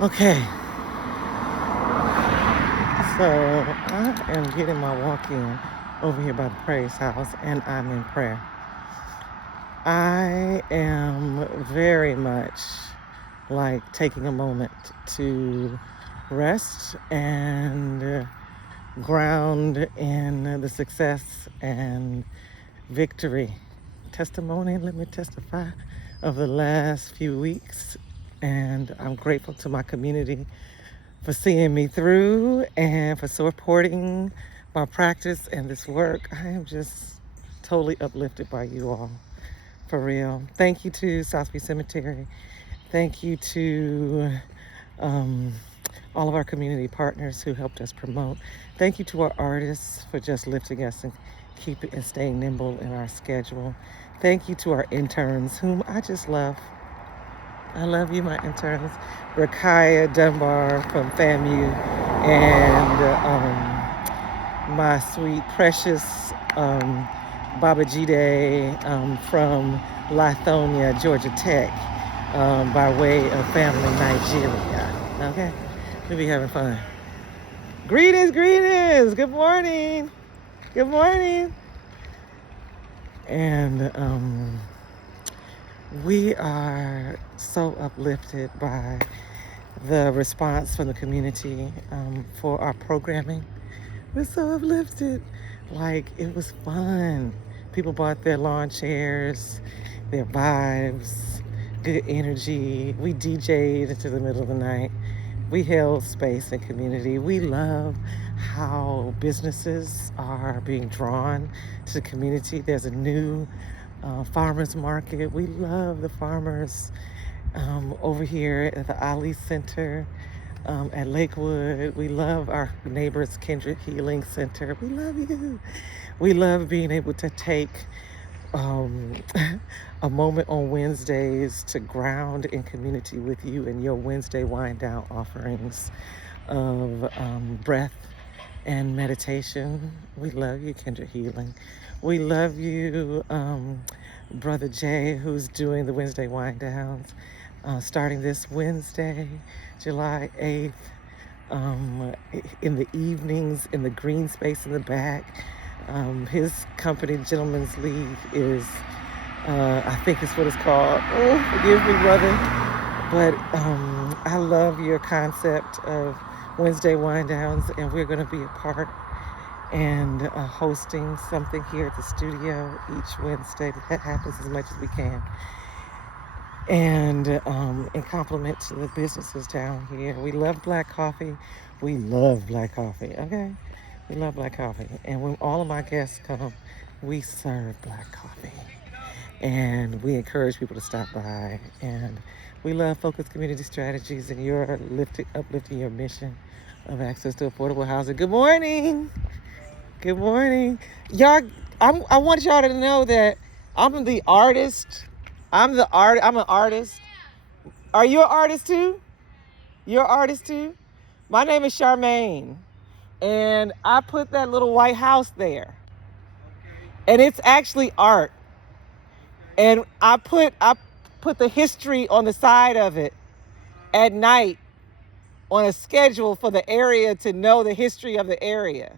Okay, so I am getting my walk in over here by the Praise House, and I'm in prayer. I am very much like taking a moment to rest and ground in the success and victory. Testimony, let me testify of the last few weeks. And I'm grateful to my community for seeing me through and for supporting my practice and this work. I am just totally uplifted by you all, for real. Thank you to South Beach Cemetery. Thank you to um, all of our community partners who helped us promote. Thank you to our artists for just lifting us and keeping and staying nimble in our schedule. Thank you to our interns, whom I just love. I love you, my interns. Rakaya Dunbar from FAMU and my sweet, precious Baba Jide from Lithonia, Georgia Tech, by way of family Nigeria. Okay? We'll be having fun. Greetings, greetings. Good morning. Good morning. And we are so uplifted by the response from the community for our programming. We're so uplifted. Like, it was fun. People bought their lawn chairs, their vibes, good energy. We DJ'd into the middle of the night. We held space and community. We love how businesses are being drawn to the community. There's a new farmers market. We love the farmers over here at the Ali Center at Lakewood. We love our neighbors, Kindred Healing Center. We love you. We love being able to take um, a moment on Wednesdays to ground in community with you and your Wednesday wind down offerings of breath and meditation. We love you, Kendra Healing. We love you, Brother Jay, who's doing the Wednesday wind downs, starting this Wednesday, July 8th, in the evenings, in the green space in the back. His company, Gentlemen's League, is, I think it's what it's called. Oh, forgive me, brother. But I love your concept of Wednesday wind downs, and we're going to be a part and hosting something here at the studio each Wednesday. That happens as much as we can. And in compliment to the businesses down here, we love black coffee. We love black coffee, okay? We love black coffee. And when all of my guests come, we serve black coffee. And we encourage people to stop by. And we love Focus Community Strategies and your uplifting your mission of access to affordable housing. Good morning. Good morning. Y'all, I want y'all to know that I'm the artist. I'm an artist. Are you an artist too? You're an artist too? My name is Charmaine. And I put that little white house there. And it's actually art. And I put the history on the side of it at night on a schedule for the area to know the history of the area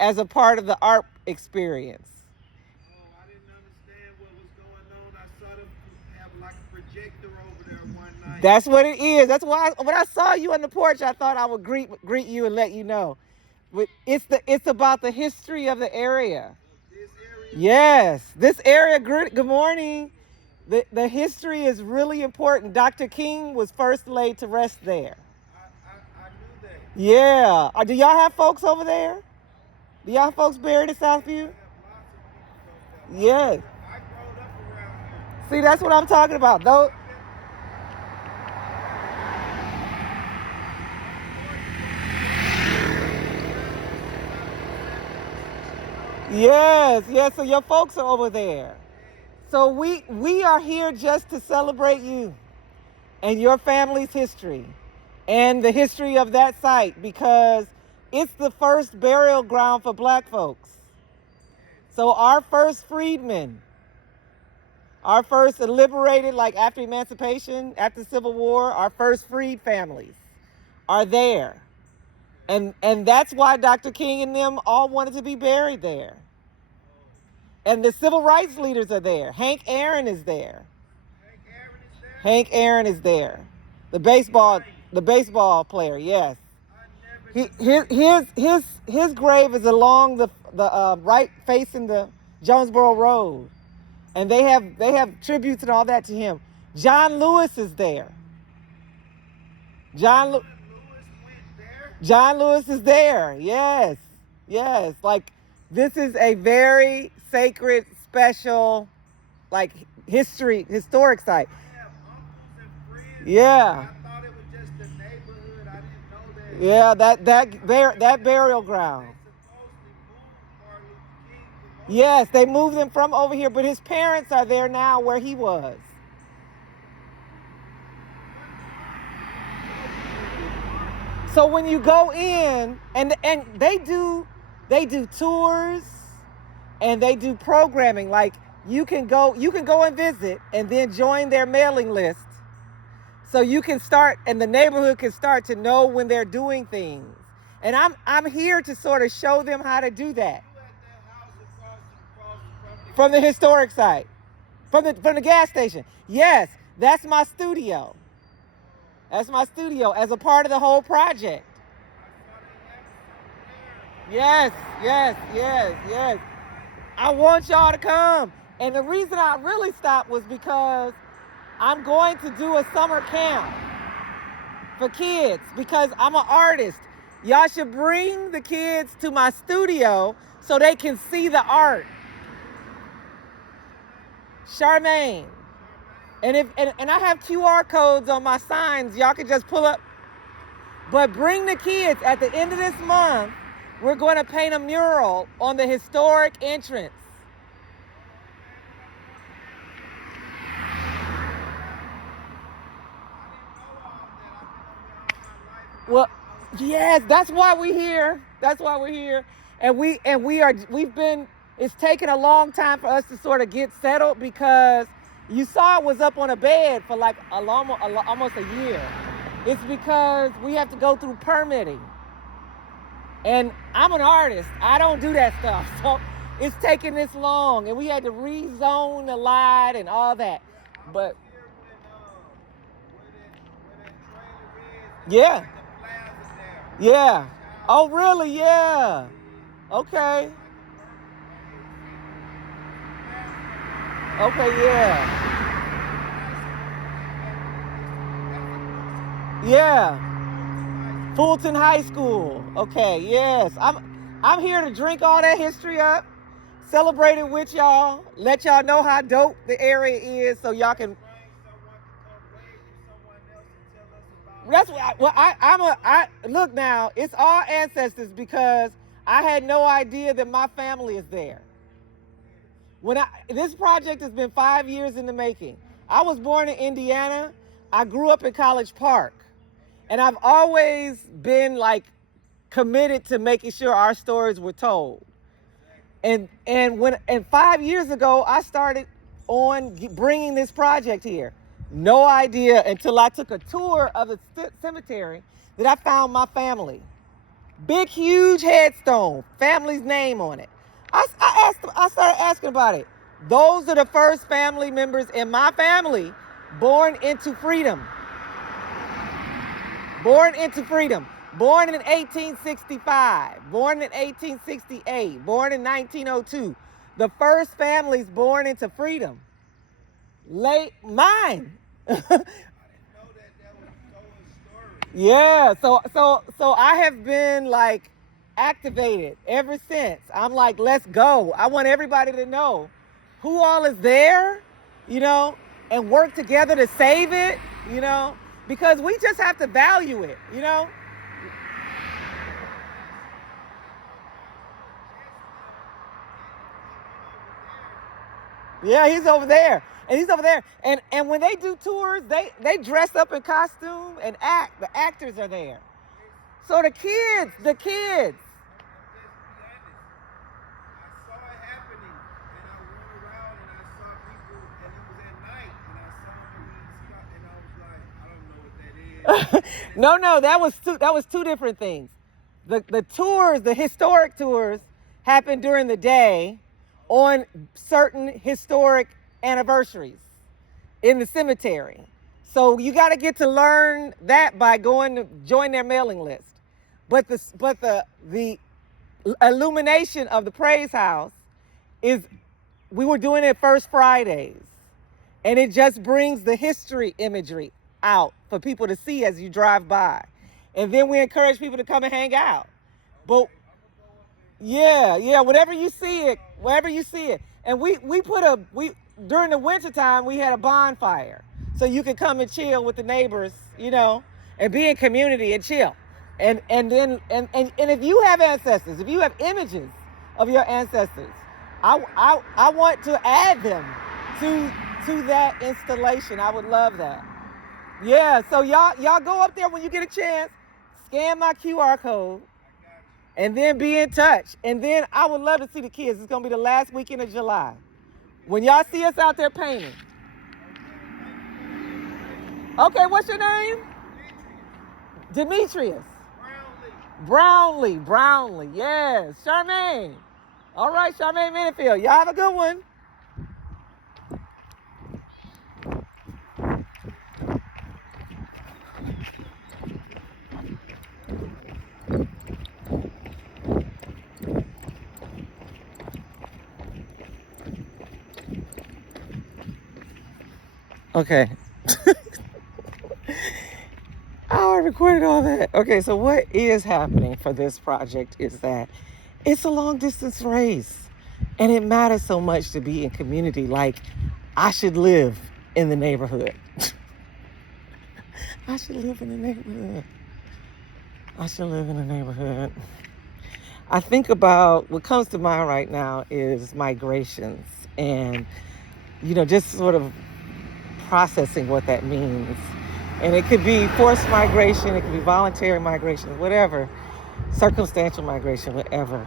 as a part of the art experience. I didn't understand what was going on. I saw them have like a projector over there one night. That's what it is. That's why when I saw you on the porch, I thought I would greet you and let you know. But it's about the history of the area. This area. Yes, this area. Good morning. The history is really important. Dr. King was first laid to rest there. I knew that. Yeah. Do y'all have folks over there? Do y'all have folks buried in Southview? Yes. I growed up around here. See, that's what I'm talking about. Though. Yes. So your folks are over there. So we are here just to celebrate you and your family's history and the history of that site, because it's the first burial ground for black folks. So our first freedmen Our first liberated, like after emancipation, after the Civil War, our first freed families are there. And that's why Dr. King and them all wanted to be buried there. And the civil rights leaders are there. Hank Aaron is there. Hank Aaron is there. The baseball player, yes. His grave is along the right facing the Jonesboro Road. And they have tributes and all that to him. John Lewis is there. John Lewis is there. Yes. Yes. Like, this is a very sacred, special, like, historic site. Yeah. I thought it was just the neighborhood. I didn't know that. Yeah, that burial ground. Yes, they moved him from over here, but his parents are there now where he was. So when you go in, and they do tours, and they do programming. Like, you can go and visit, and then join their mailing list. So you can start, and the neighborhood can start to know when they're doing things. And I'm here to sort of show them how to do that. From the historic site, from the gas station. Yes, that's my studio. That's my studio as a part of the whole project. Yes. I want y'all to come. And the reason I really stopped was because I'm going to do a summer camp for kids because I'm an artist. Y'all should bring the kids to my studio so they can see the art. Charmaine. And I have QR codes on my signs. Y'all can just pull up. But bring the kids. At the end of this month, we're going to paint a mural on the historic entrance. Well, yes, that's why we're here. And it's taken a long time for us to sort of get settled because you saw it was up on a bed for like almost a year. It's because we have to go through permitting. And I'm an artist. I don't do that stuff. So it's taken this long. And we had to rezone the lot and all that. But yeah. Yeah. Oh, really? Yeah. Okay. Okay, yeah. Yeah. Fulton High School. Okay, yes. I'm here to drink all that history up, celebrate it with y'all, let y'all know how dope the area is so y'all can. That's what I look now, it's all ancestors because I had no idea that my family is there. This project has been 5 years in the making. I was born in Indiana. I grew up in College Park. And I've always been like committed to making sure our stories were told. And 5 years ago, I started on bringing this project here. No idea until I took a tour of the cemetery that I found my family. Big, huge headstone, family's name on it. I started asking about it. Those are the first family members in my family born into freedom. Born in 1865, born in 1868, born in 1902. The first families born into freedom. Mine. Yeah, so I have been like activated ever since. I'm like, let's go. I want everybody to know who all is there, and work together to save it, because we just have to value it, Yeah, he's over there. And when they do tours, they dress up in costume and act. The actors are there. So the kids. I saw it happening, and I went around and I saw people, and it was No, that was two different things. The tours, the historic tours, happen during the day on certain historic anniversaries in the cemetery. So you got to get to learn that by going to join their mailing list. But the illumination of the praise house is, we were doing it first Fridays, and it just brings the history imagery out for people to see as you drive by. And then we encourage people to come and hang out. But yeah, wherever you see it. And we during the winter time we had a bonfire. So you can come and chill with the neighbors, and be in community and chill. And if you have ancestors, if you have images of your ancestors, I want to add them to that installation. I would love that. Yeah, so y'all go up there when you get a chance, scan my QR code, and then be in touch. And then I would love to see the kids. It's gonna be the last weekend of July. When y'all see us out there painting. Okay, what's your name? Demetrius. Brownlee, yes. Charmaine. All right, Charmaine Minifield. Y'all have a good one. Okay. I recorded all that. Okay, so what is happening for this project is that it's a long distance race. And it matters so much to be in community. Like, I should live in the neighborhood. I should live in the neighborhood. I think about what comes to mind right now is migrations and, just sort of processing what that means. And it could be forced migration, it could be voluntary migration, whatever, circumstantial migration, whatever.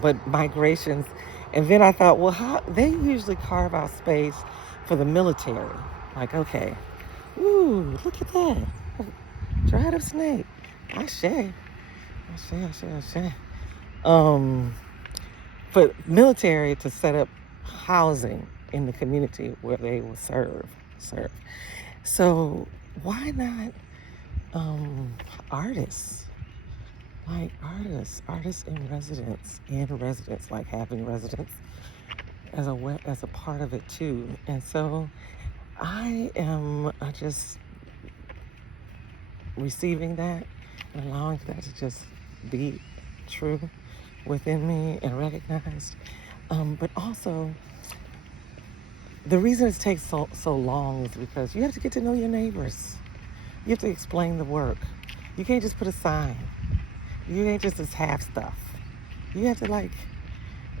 But migrations. And then I thought, well, how they usually carve out space for the military. Like, okay, ooh, look at that. Dried up snake. Ashe. For military to set up housing in the community where they will serve. So why not artists? Like artists in residence, like having residence as a part of it too. And so I am just receiving that and allowing that to just be true within me and recognized. But also, the reason it takes so long is because you have to get to know your neighbors. You have to explain the work. You can't just put a sign. You ain't just half stuff. You have to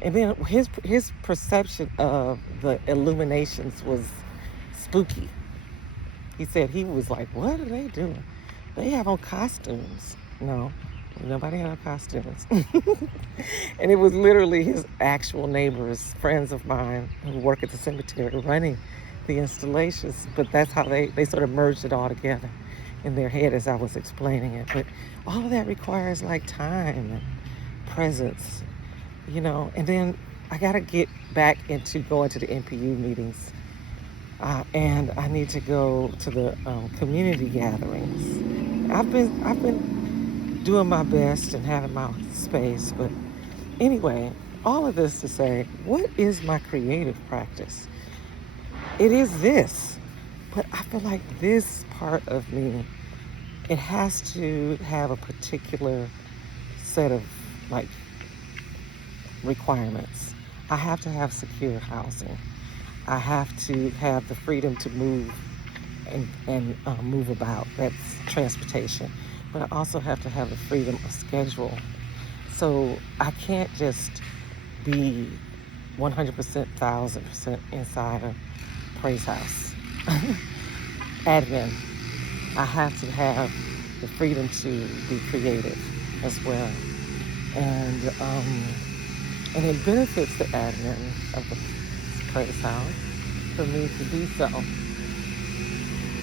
and then his perception of the illuminations was spooky. He said he was like, what are they doing? They have on costumes. No, nobody had on costumes. And it was literally his actual neighbors, friends of mine who work at the cemetery running the installations. But that's how they sort of merged it all together in their head as I was explaining it. But all of that requires time and presence, and then I got to get back into going to the NPU meetings. And I need to go to the community gatherings. I've been doing my best and having my space, but anyway, all of this to say, what is my creative practice? It is this, but I feel like this part of me, it has to have a particular set of requirements. I have to have secure housing. I have to have the freedom to move and move about. That's transportation. But I also have to have the freedom of schedule. So I can't just be 100%, 1,000% inside a praise house. Admin. I have to have the freedom to be creative as well. And it benefits the admin of the praise house for me to do so.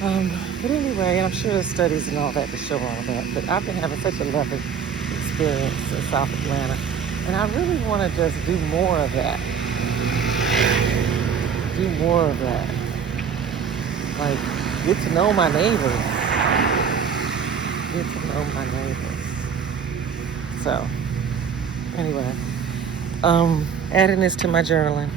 But anyway, I'm sure there's studies and all that to show all of that. But I've been having such a lovely experience in South Atlanta. And I really want to just do more of that. Do more of that. Like, get to know my neighbors. Get to know my neighbors. So, anyway, adding this to my journaling.